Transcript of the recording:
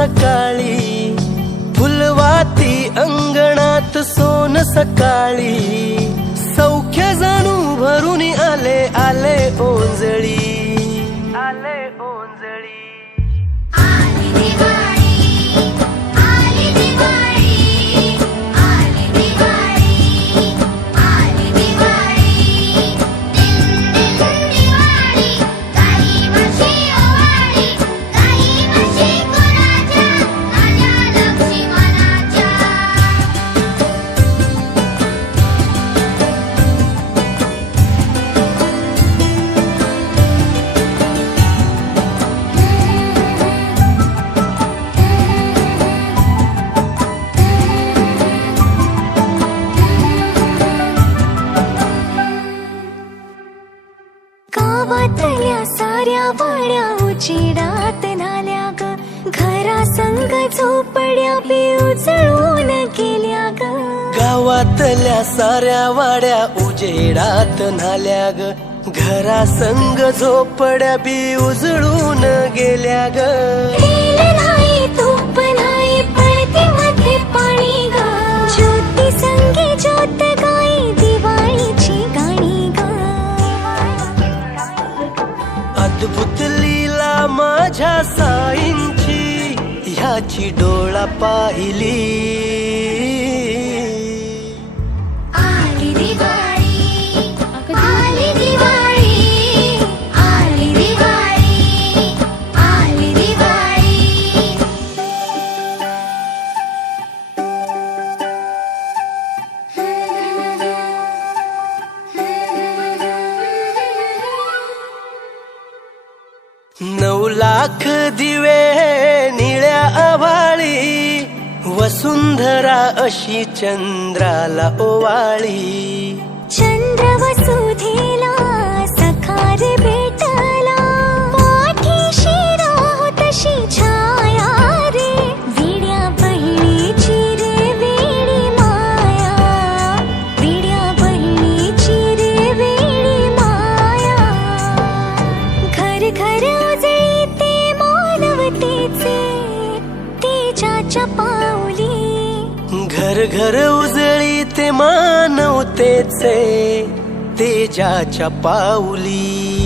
सकाळी, फुलवाती अंगणात सोन सकाळी, सौख्य जाणू भरून आले आले ओंजळी, आले ओंजळी. आली दिवाळी, आली दिवाळी, आली दिवाळी, आली दिवाळी. दिन दिन दिवाळी, काही वर्षी ओवाळी, काही वर्षी कोणाच्या, माझ्या लक्ष्मणाच्या. गावातल्या साऱ्या वाड्या उजेडात नाल्या ग, घरा संग झोपड्या बी उजळून गेल्या ग. गावातल्या साऱ्या वाड्या उजेडात न्हाल्या ग, घरा संग झोपड्या बी उजळून गेल्या ग. तेल नाही तूप नाही पळते मध्ये पाणी ग, ज्योती संगी ज्योत गाई दिवाळीची गाणी ग. अद्भुत लीला माझ्या साईंची, ह्याची डोळा पाहिली. आली दिवाळी, आली दिवाळी, आली दिवाळी, आली दिवाळी. नऊ लाख दिवे निळ्या आभाळी, वसुंधरा अशी चंद्राला ओवाळी. चंद्र वसुधेला सखार भेटला, पाठीशी राहो तशी छाया रे, विड्या बहिणीची रे वेडी माया, विड्या बहिणीची रे वेडी माया. घर घर उजळी ते मानवतेचे, तेजाच्या पाऊली. घर घर उजळी ते मानवतेचे, तेजाच्या पाऊली.